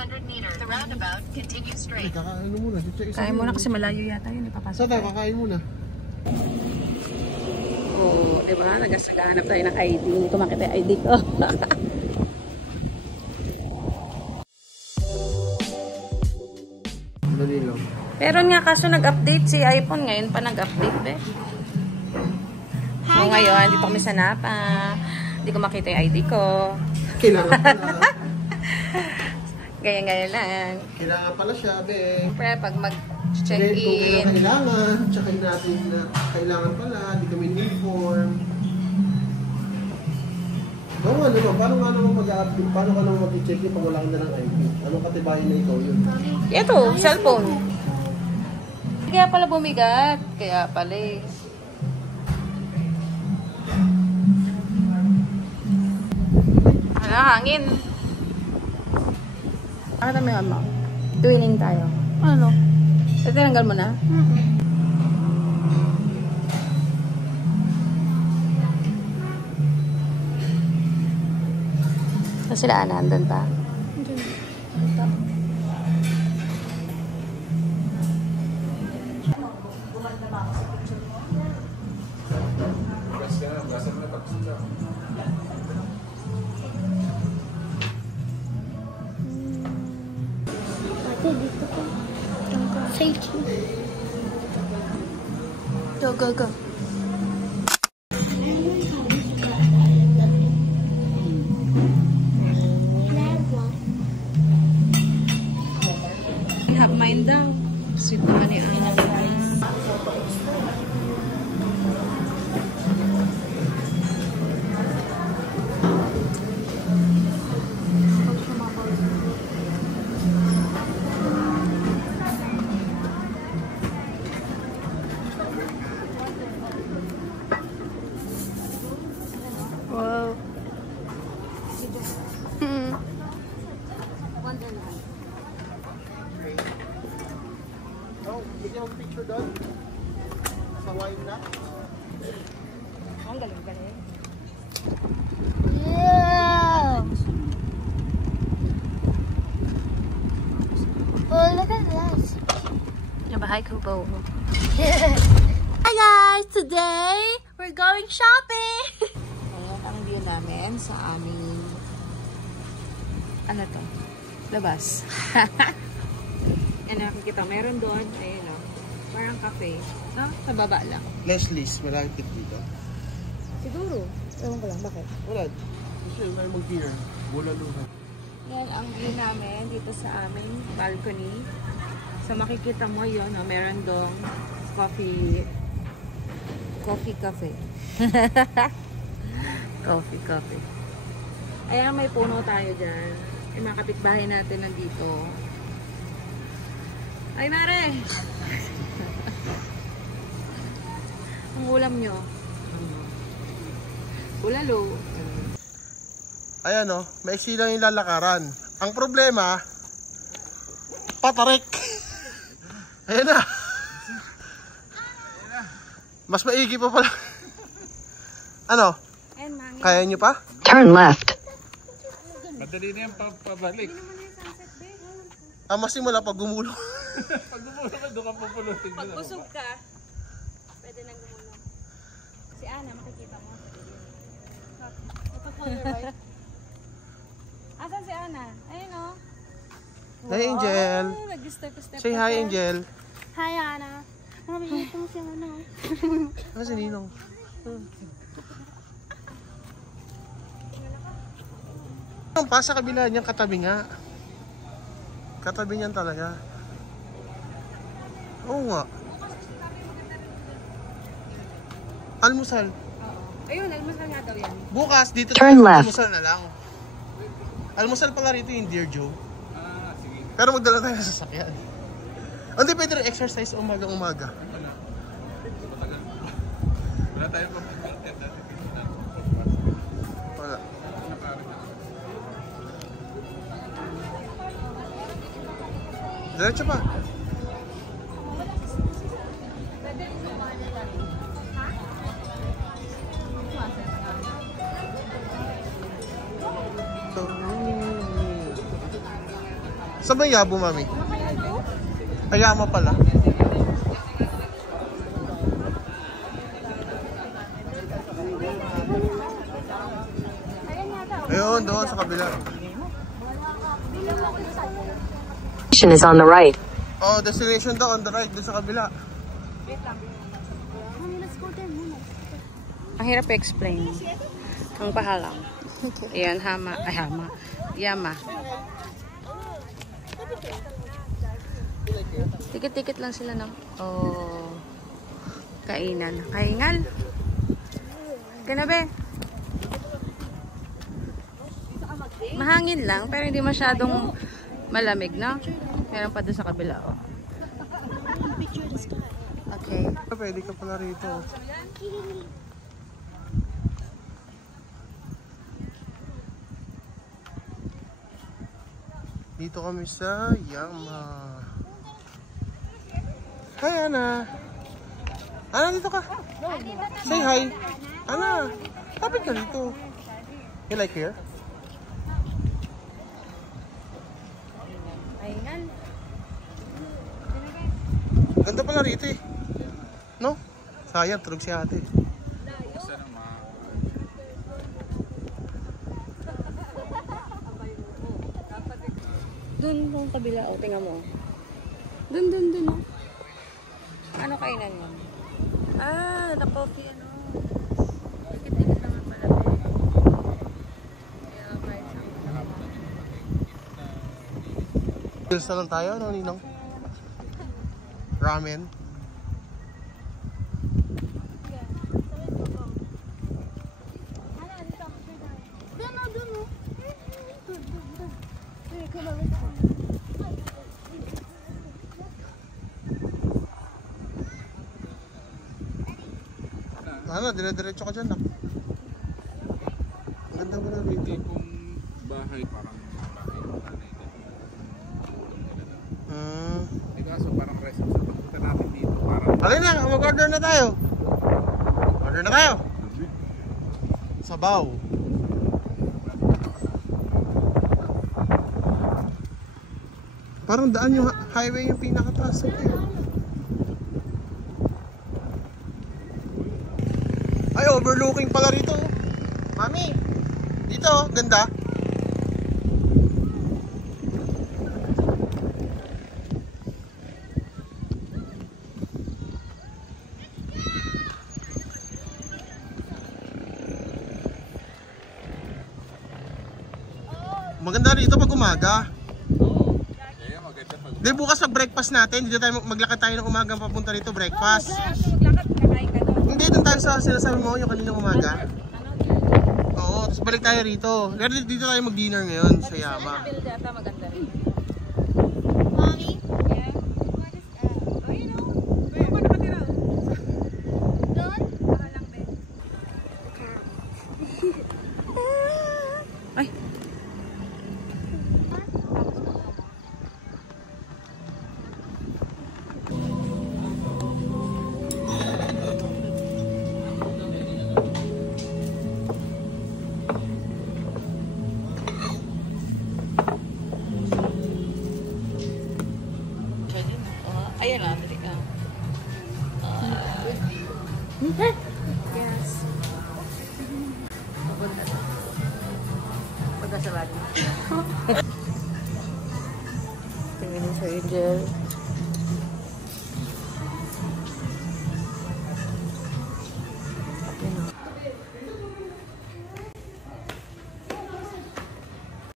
200 meters. The roundabout continues straight. Kakain muna. Kain muna kasi malayo yata yun. Ipapasok. Saan tayo? Kakain muna. Oo, diba? Nagsaganap tayo ng ID. Hindi ko makita yung ID ko. Meron nga kaso nag-update si iPhone ngayon pa nag-update eh. So ngayon, dito kami sa Napa. Hindi ko makita yung ID ko. Kailangan pala. Gaya-gaya lang. Kailangan pala siya, be. Siyempre, pag mag-check-in. Kailangan. Tsaka natin na kailangan pala. Hindi kami inform. Oo nga naman. Paano nga naman mag-update? Paano ka naman mag-check-in pag wala ka na ng ID? Anong katibayan na ikaw yun? Ito, cellphone. Kaya pala bumigat. Kaya pala eh. Ano, hangin. Bakit kami ama? Twinning tayo. Ano? Tinanggal mo na? So sila andun pa? Go, go, go. Have mine daw. Sweet naman ni Ana. Wow. Oh, bigyan mo picture doon. Sa wine na. Ang galing-galing. Yeah. Oh, look at that. Hi, Kubo. Hi guys, today we're going shopping. Ayan ang view namin sa aming ano to? Labas. Yan nakikita. Meron doon. Ayun o. Parang cafe. No? Sa baba lang. Leslie's, malapit dito. Siguro. Ewan ko lang. Bakit? Wala. Gusto yung tayo mag-beer. Bula-lula. Yan ang view namin dito sa aming balcony. So makikita mo yun. No? Meron doon coffee cafe. Coffee cafe. Ayan, may puno tayo dyan. Yung mga kapitbahay natin nandito. Ay, Mare! Ang ulam nyo. Bulalo. Ayan o, maiksi lang yung lalakaran. Ang problema, patarik. Ayan na. Mas maigi pa pala. Ano? Kaya nyo pa? Turn left. Madali na yung pabalik. Masimula pag gumulong. Pag gumulong ka, doon ka pupulutin. Pag busog ka, pwede nang gumulong. Si Ana, makikita mo. Ito po your right. Asan si Ana? Ayun o. Hi, Angel. Nag-step-step. Say hi, Angel. Hi Ana. Mabihito mo siya ano. Ano si Ninong? Ang pa sa kabila niyang katabi nga. Katabi niyan talaga. Oo nga. Almusal. Ayun, almusal nga daw yan. Bukas dito Turn left. almusal na lang. Almusal pala rito yung Dear Joe. Ah, sige. Pero magdala tayo ng sasakyan. Hindi pwede rin exercise umaga-umaga. Wala tayo pag-content natin. Wala. Diretso pa. Saan ba Yabo, mami? Ayama pala. Ayun, doon sa kabila. Destination is on the right. Oh, destination daw on the right, doon sa kabila. Ang hirap i-explain. Ang pahalang. Ayan, hama. Ay, hama. Yama. Tikit-tikit lang sila ng kainan. Kaingal. Kanabe. Mahangin lang, pero hindi masyadong malamig, no? Meron pa doon sa kabila, oh. Okay. Pwede ka pala rito. Dito kami sa Yama. Hi, Ana. Ana, dito ka. Say hi. Ana, tapit ka dito. You like here? Kaingal. Ganda pala rito eh. No? Sayang, tulog si ate. Basta naman. Doon yung kabila, oh, tingnan mo. Doon, oh. Ano kainan yun? Ah, the coffee, ano. Tikit-tikit naman pala. Yeah, okay. Bills na lang tayo, ano, Ninong? Ramen. Ano, dire-diretso ka dyan, nak. Ang ganda mo na rito. Tipong bahay, parang bahay ng nanay nila. Eh kaso parang resort sa pagpunta natin dito. Parang Alin na, mag-order na tayo. Order na tayo. Sabaw. Parang daan yung highway yung pinakataas. Okay. Ay, overlooking pala rito. Mami, dito, ganda. Maganda rito pag umaga. kaya maganda pag Di bukas mag-breakfast natin. Dito tayo maglakad tayo ng umaga papunta rito breakfast. Maglakad, kakain ka doon. Hindi, doon tayo sa sinasabi mo yung kaninang umaga. Oo, tapos balik tayo rito. Pero dito tayo mag-dinner ngayon sa Yama. Build data, maganda rin. Mommy? Yeah. Oh, you know. Where? Paano matira? Doon? Baka lang din. Ay. Ayan lang, dali ka. Yes. Pagkasabali. Tingnan sa Angel.